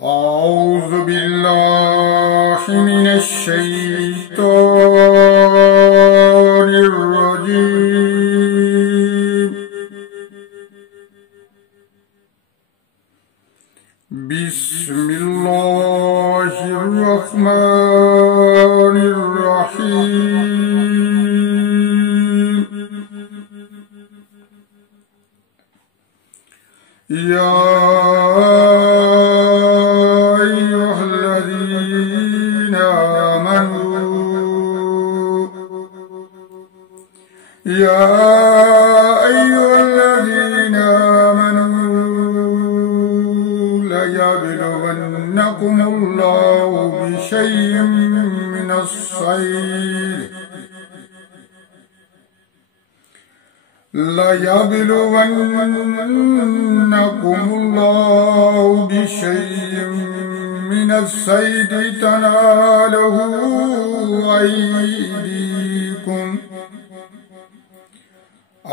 أعوذ بالله من الشيطان الرجيم. بسم الله الرحمن الرحيم. يا أيها الذين آمنوا ليبلونكم الله بشيء من الصيد تناله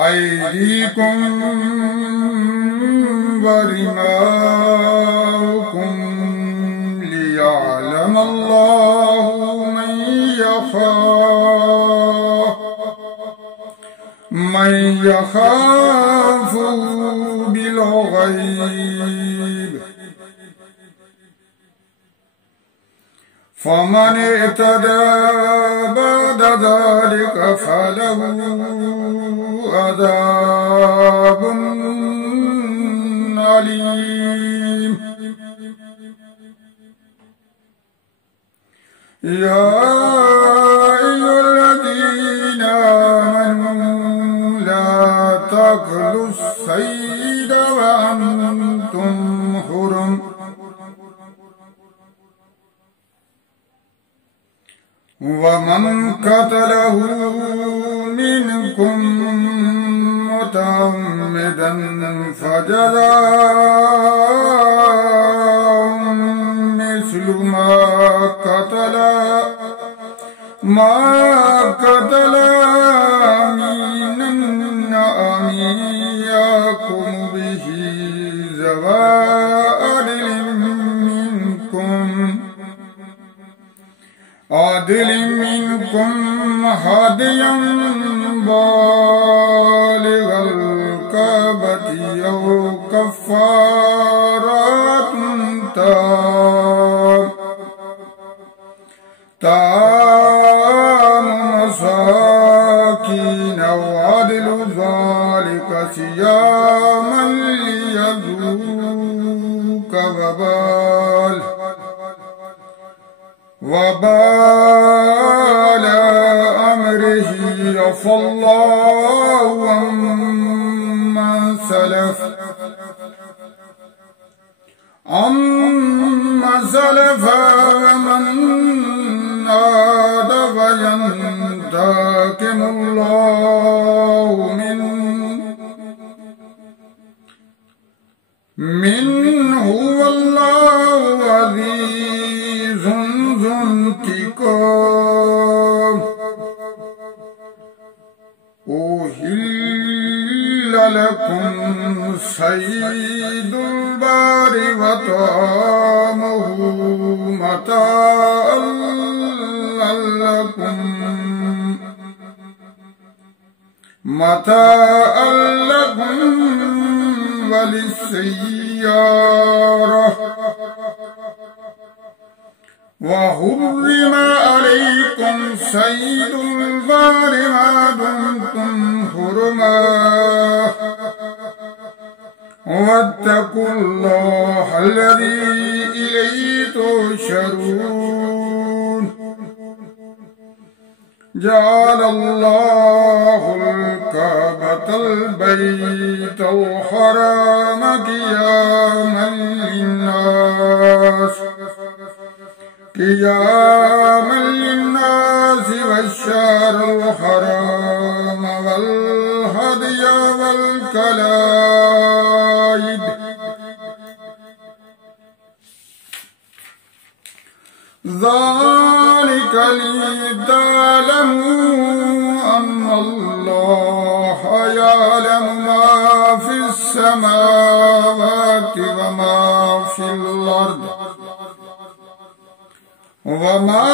أيديكم ورماؤكم ليعلم الله من يخاف بالغيب. فمن اعتدى بعد ذلك فله عذاب أليم. يا أيها الذين آمنوا لا تقتلوا الصيد وأنتم حرم. ومن قتله منكم متعمدا فجزاء مثل ما قتل أن يحكم به ذوى عدل منكم هديا بالغ الكعبة أو كفارة طعام مساكين أو عدل ذلك صياما ليذوق وبال أمره. عفى الله عما سلف ومن عاد فينتقم الله منه والله عزيز ذو انتقام. أحل لكم صيد البر وطعامه متاعا لكم وللسيارة. وحرم عليكم صيد البر ما دمتم حرما واتقوا الله الذي إليه تحشرون. جعل الله الكعبة البيت الحرام قياما للناس والشهر الحرام والهدي والقلائد ذلك لتعلموا أن الله يعلم ما في السماوات السماوات وما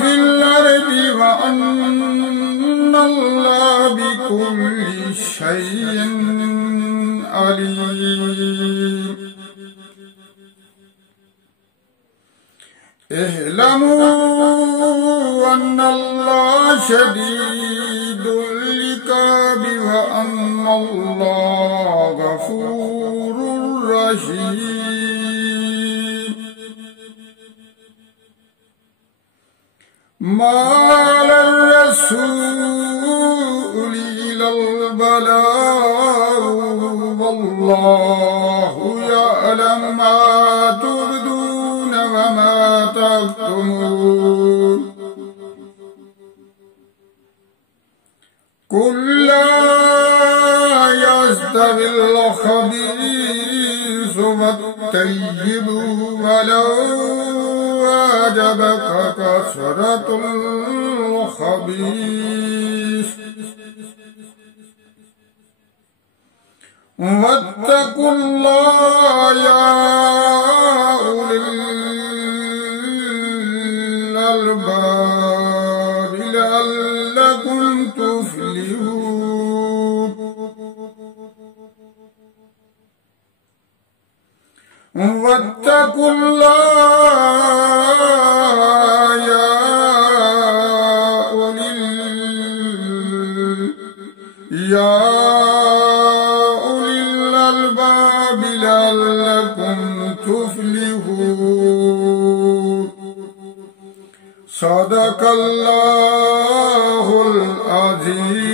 في الأرض وأن الله بكل شيء عليم. اعلموا أن الله شديد العقاب وأن الله غفور رحيم. ما على الرسول إلا البلاغ والله يعلم ما تبدون وما تكتمون. قل لا يستوي الخبيث والطيب ولو أعجبك كثرة الخبيث واتقوا الله يا أولي الألباب لعلكم تفلحون. واتقوا الله يا أولي الألباب لعلكم تفلحون. صدق الله العظيم.